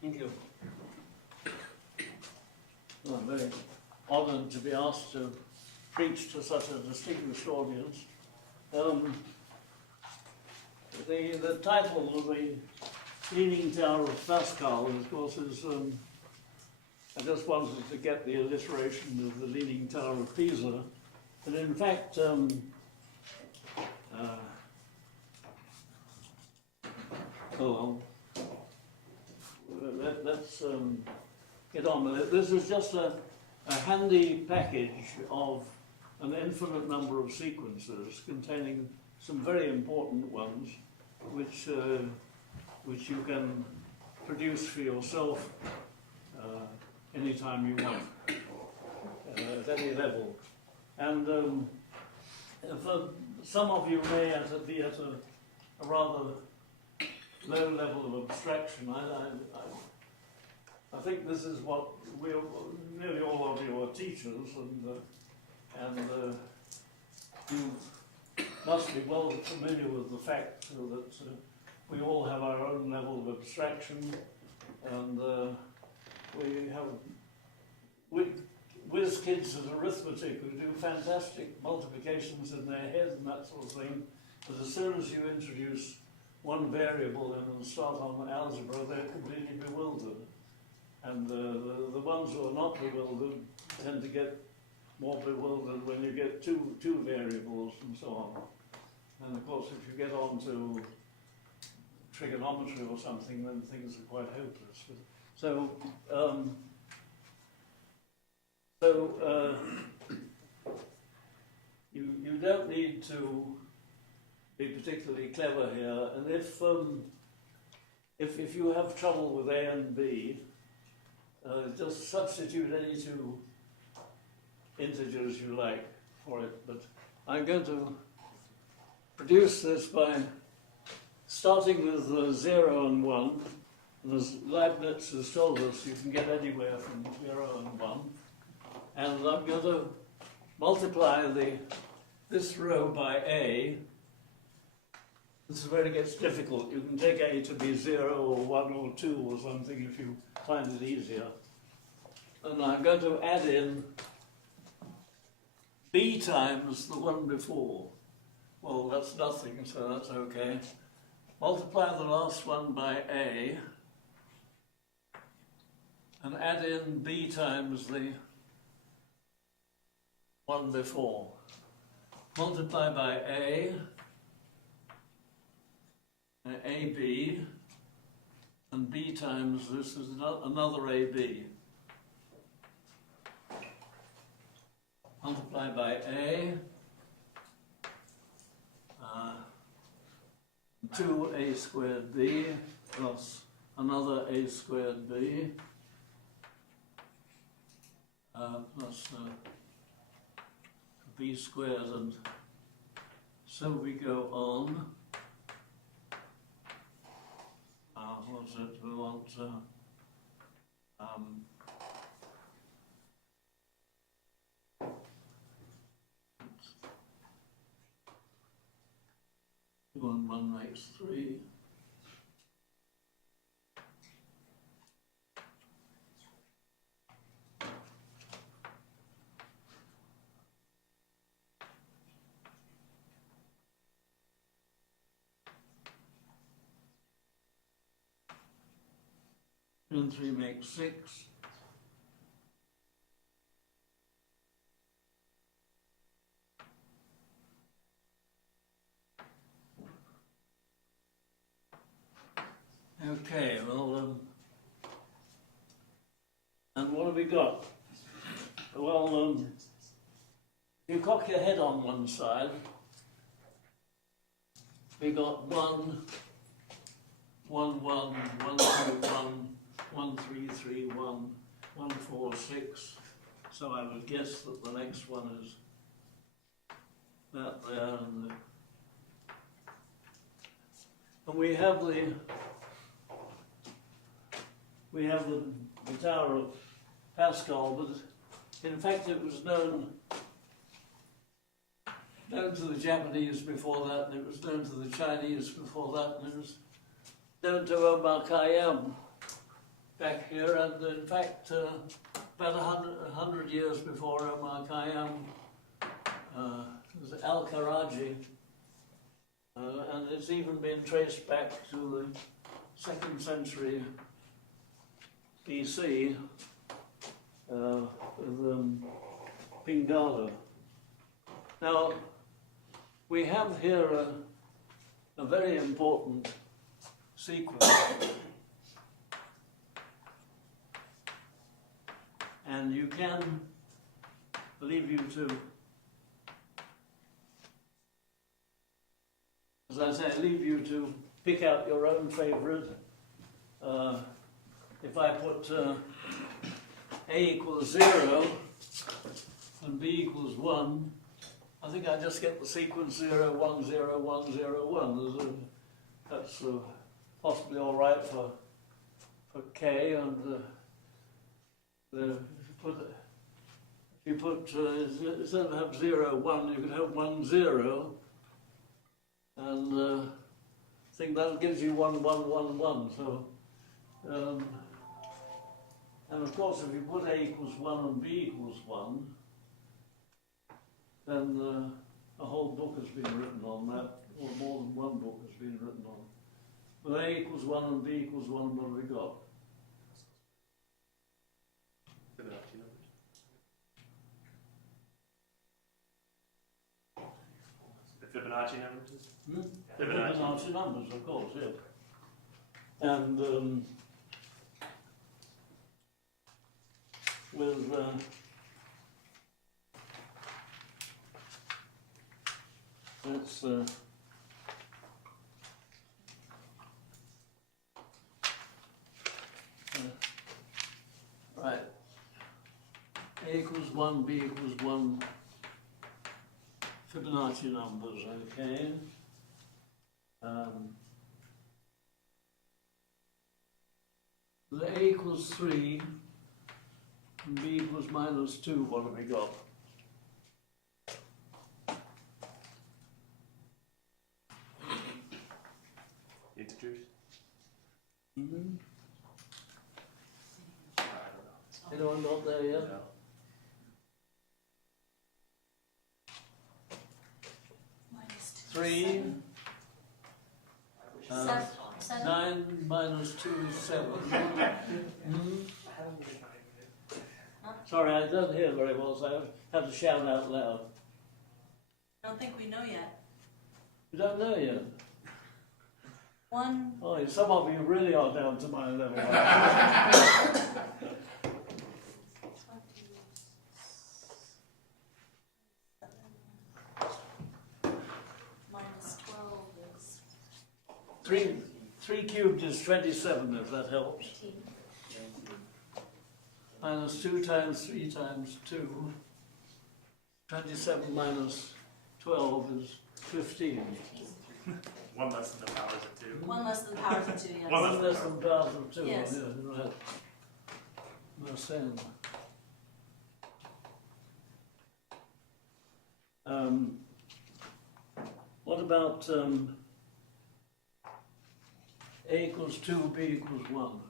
Thank you. Well, I'm very honoured to be asked to preach to such a distinguished audience. The title of the Leaning Tower of Pascal, of course, is I just wanted to get the alliteration of the Leaning Tower of Pisa, but in fact, let's get on with it. This is just a handy package of an infinite number of sequences containing some very important ones, which you can produce for yourself anytime you want, at any level. And for some of you may be at a rather low level of abstraction. I think this is what nearly all of you are teachers, and you must be well familiar with the fact that we all have our own level of abstraction, and we have whiz kids at arithmetic who do fantastic multiplications in their head and that sort of thing, but as soon as you introduce one variable in and start on algebra, they're completely bewildered. And the ones who are not bewildered tend to get more bewildered when you get two variables and so on. And of course, if you get on to trigonometry or something, then things are quite hopeless. So you don't need to be particularly clever here, and if you have trouble with A and B, just substitute any two integers you like for it. But I'm going to produce this by starting with 0 and 1. And as Leibniz has told us, you can get anywhere from 0 and 1. And I'm going to multiply this row by A. This is where it gets difficult. You can take A to be 0 or 1 or 2 or something if you find it easier. And I'm going to add in B times the one before. Well, that's nothing, so that's okay. Multiply the last one by A and add in B times the one before. Multiply by A, AB, and B times this is another AB. Multiply by A, 2A squared B plus another A squared B plus B squared, and so we go on. What's it? We want 2 and 1 makes 3. And 3 makes 6. Okay, well, and what have we got? Well, if you cock your head on one side, we got 1, 1, 1, 1, 2, 1, 1, 3, 3, 1, 1, 4, 6. So I would guess that the next one is that there, and we have the Tower of Pascal, but in fact it was known to the Japanese before that, and it was known to the Chinese before that, and it was known to Omar Khayyam back here, and in fact, about 100 years before Khayyam, was Al-Karaji, and it's even been traced back to the 2nd century BC with Pingala. Now, we have here a very important sequence, and you can leave you to, as I say, leave you to pick out your own favorite. If I put A equals 0 and B equals 1, I think I just get the sequence 0, 1, 0, 1, 0, 1. That's possibly all right for K, and if you put instead of have 0, 1, you could have 1, 0, and I think that gives you 1, 1, 1, 1. So, and of course, if you put A equals 1 and B equals 1, then a whole book has been written on that, or more than one book has been written on. With A equals 1 and B equals 1, what have we got? Fibonacci numbers. The Fibonacci numbers? Fibonacci numbers, of course, yes. And with let's right. A equals 1, B equals 1. Fibonacci numbers, okay. The A equals 3 and B equals -2, what have we got? Integers? Mm-hmm. Anyone got there yet? No. Three. Seven. 9 minus 2 is 7. Sorry, I don't hear very well, so I have to shout out loud. I don't think we know yet. You don't know yet? 1. Oh, some of you really are down to my level. Minus 12 is 3 cubed is 27, if that helps. 18. Minus 2 times 3 times 2. 27 minus 12 is 15. 1 less than the powers of 2. 1 less than the powers of 2, yes. One One less than powers of 2. Yes. Yeah, right. Percent. What about A equals 2, B equals 1?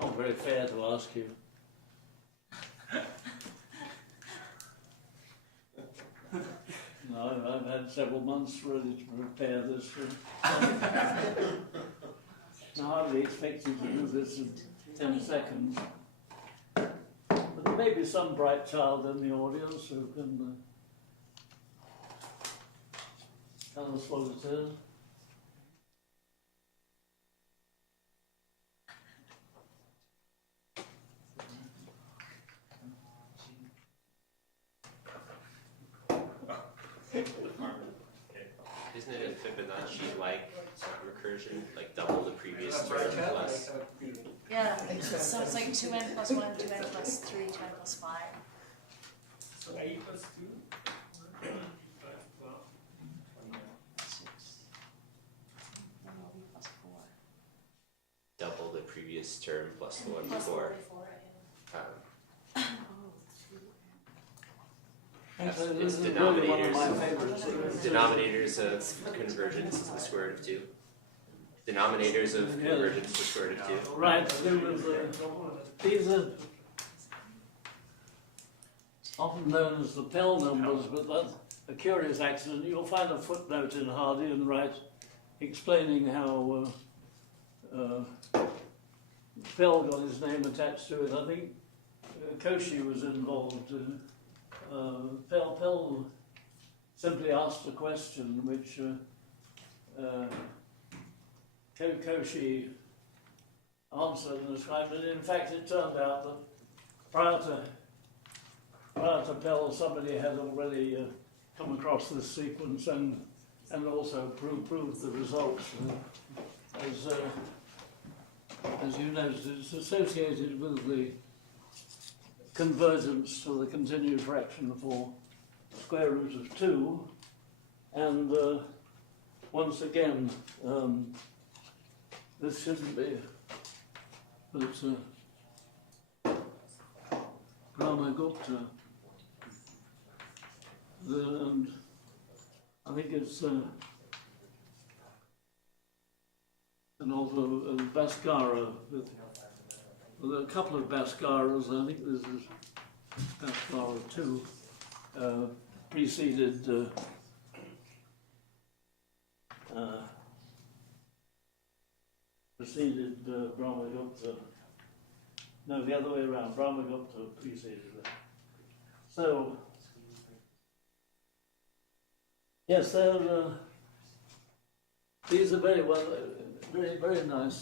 Not very fair to ask you. No, I've had several months really to prepare this. I hardly expect you to do this in 10 seconds. But there may be some bright child in the audience who can tell us what it is. Isn't it a Fibonacci-like recursion, like double the previous term plus? Yeah, so it's like 2n plus 1, 2n plus 3, 2n plus 5. 8 plus 2? Double the previous term plus the one Plus before. 44, Actually, It's this is really one of my denominators. favorites. Denominators of convergence to the square root of 2. Denominators of convergence to the square root of 2. Right, there was, these are often known as the Pell numbers, but that's a curious accident. You'll find a footnote in Hardy and Wright explaining how Pell got his name attached to it. I think Cauchy was involved. Pell simply asked a question which Cauchy answered and described, and in fact it turned out that prior to Pell somebody had already come across this sequence and also proved the results. As you noticed, it's associated with the convergence to the continued fraction for square root of 2, and once again this shouldn't be, but Brahmagupta, and I think it's and also Bhaskara, with a couple of Bhaskaras. I think this is Bhaskara 2, preceded Brahmagupta. No, the other way around. Brahmagupta preceded it. So, yes, these are very well, very nice.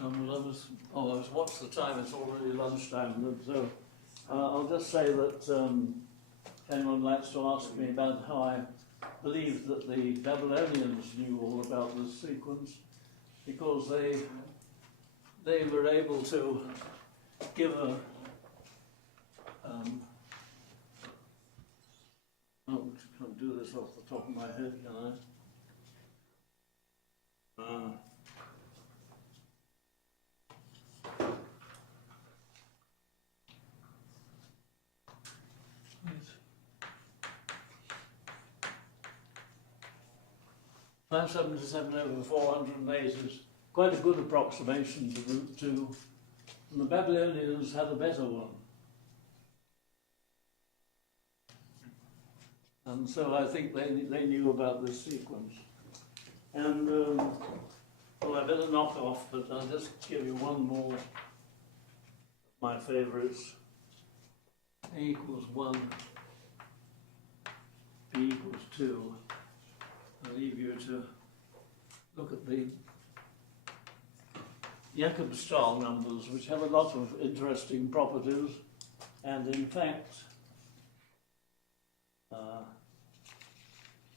I was watched the time. It's already lunchtime. So I'll just say that if anyone likes to ask me about how I believe that the Babylonians knew all about this sequence, because they were able to give a I can't do this off the top of my head, can I? Yes. 577 over 408 is quite a good approximation to root 2, and the Babylonians had a better one. And so I think they knew about this sequence. And, well, I better knock off, but I'll just give you one more of my favourites. A equals 1, B equals 2. I'll leave you to look at the Jakob-Stahl numbers, which have a lot of interesting properties, and in fact,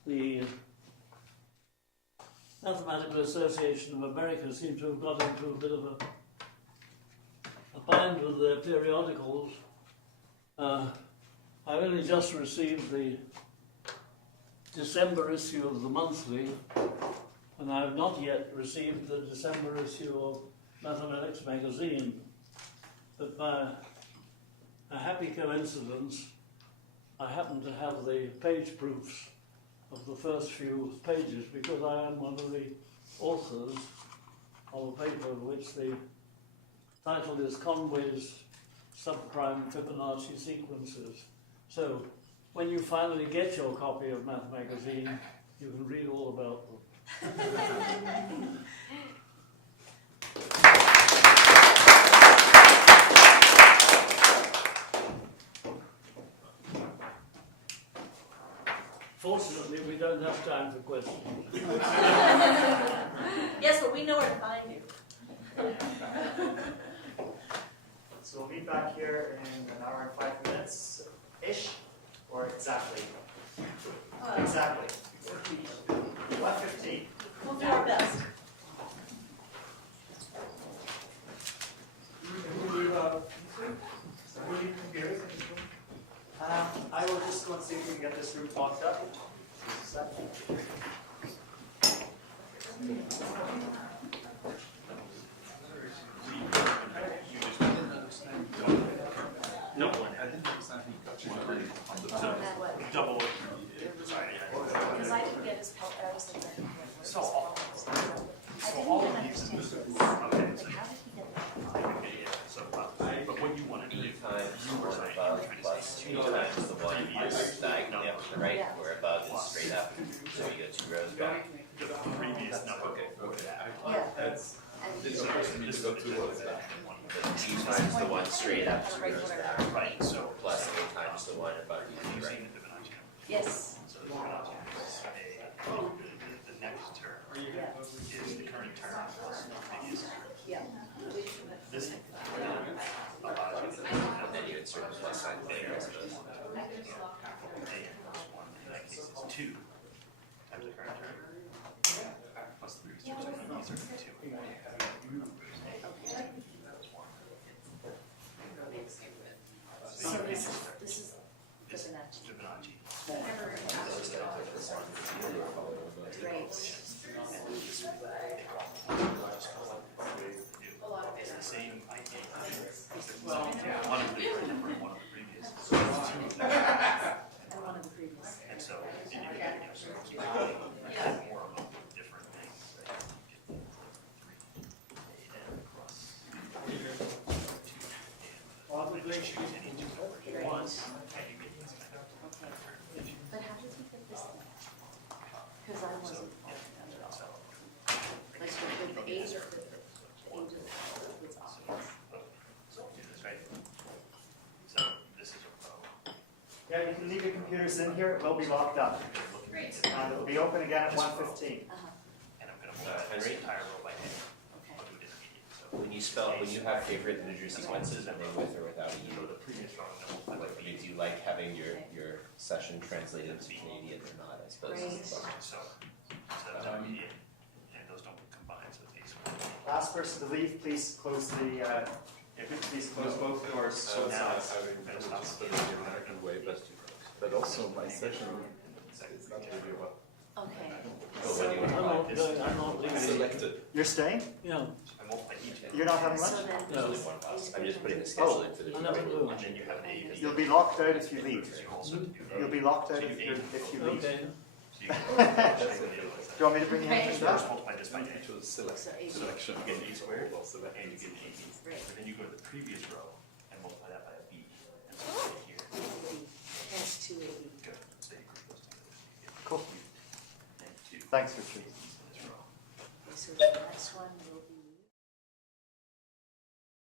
the Mathematical Association of America seemed to have got into a bit of a bind with their periodicals. I only just received the December issue of the monthly, and I have not yet received the December issue of Mathematics magazine. But by a happy coincidence, I happen to have the page proofs of the first few pages, because I am one of the authors of a paper which the title is Conway's Subprime Fibonacci Sequences. So when you finally get your copy of Math magazine, you can read all about them. Fortunately, we don't have time for questions. Yes, but we know where to find you. So we'll meet back here in an hour and 5 minutes-ish, or exactly? Exactly. 1:15. We'll do our best. Will you leave computers? I will just go and see if we can get this room locked up. Just a second. No. I didn't understand he got you on the Double. Because I didn't get his help, I was like, So all of these. Okay, so. how did he get that? Yeah, so, but what you wanted to do, E times you were or saying, above you were trying to plus say E times the one diagonally up to the right, where above is straight up, so you get 2 rows back. the previous number over that. Yeah. That's And it's supposed to be to go 2 rows back. But E times the one straight up, 2 rows back, Right, so. plus A times the one above you to the right. Using the Fibonacci number. Yes, So the Fibonacci is the next term yeah, is the current term plus the previous term. yeah. This allows you to do And then you insert the plus sign there, I suppose. A plus 1, in that case it's 2 times the current term. Plus the previous term, so these are 2. So this is Fibonacci. Fibonacci. Great. It's the same idea. Well, one of the current number and one of the previous. And one of the previous. And so, and you can, sort of keep adding more of them, different things. Right? You get 3 plus 2 All the and great choose any 2 numbers you Great. want, and you get these kind of Okay. But how did he get this thing? Because I wasn't following that at all. so, Like with the age of the age of the was obvious. do this, right? So this is a row. Yeah, you can leave your computers in here, it will be locked up. Great. And it will be open again at 1:15. And I'm gonna multiply this Henry? entire row by hand. Okay. I'll do it intermediate. So When you have favorite integer sequences, are they with or without a go to U? the previous row and then multiply by Like, B. do you like having your session translated to Canadian or not, I suppose? Great. So that's intermediate, and those don't combine, so these one. Last person to leave, please close the, please close both doors. So now now it's- I will just put it in the American way, but also my session is not really what Okay. Oh, what do you I'm want? not, I'm not leaving. selected. You're staying? Yeah, I multiply each of You're not having So lunch? then. No. Only one box. I'm just putting the schedule in for the I never people. do. and then you have an A, B. You'll be locked out if you leave. So you also do You'll be locked out if you leave. Okay, So you can Do you want me to bring you anything back? just multiply this by A. It was So A. selection. You get A squared, Well, select. and you get A. Right. And then you go to the previous row and multiply that by a B. And so you get here. Hence 280. Good. So you group those together. So you get Cool. and 2. Thanks, Richard. This row. So the next one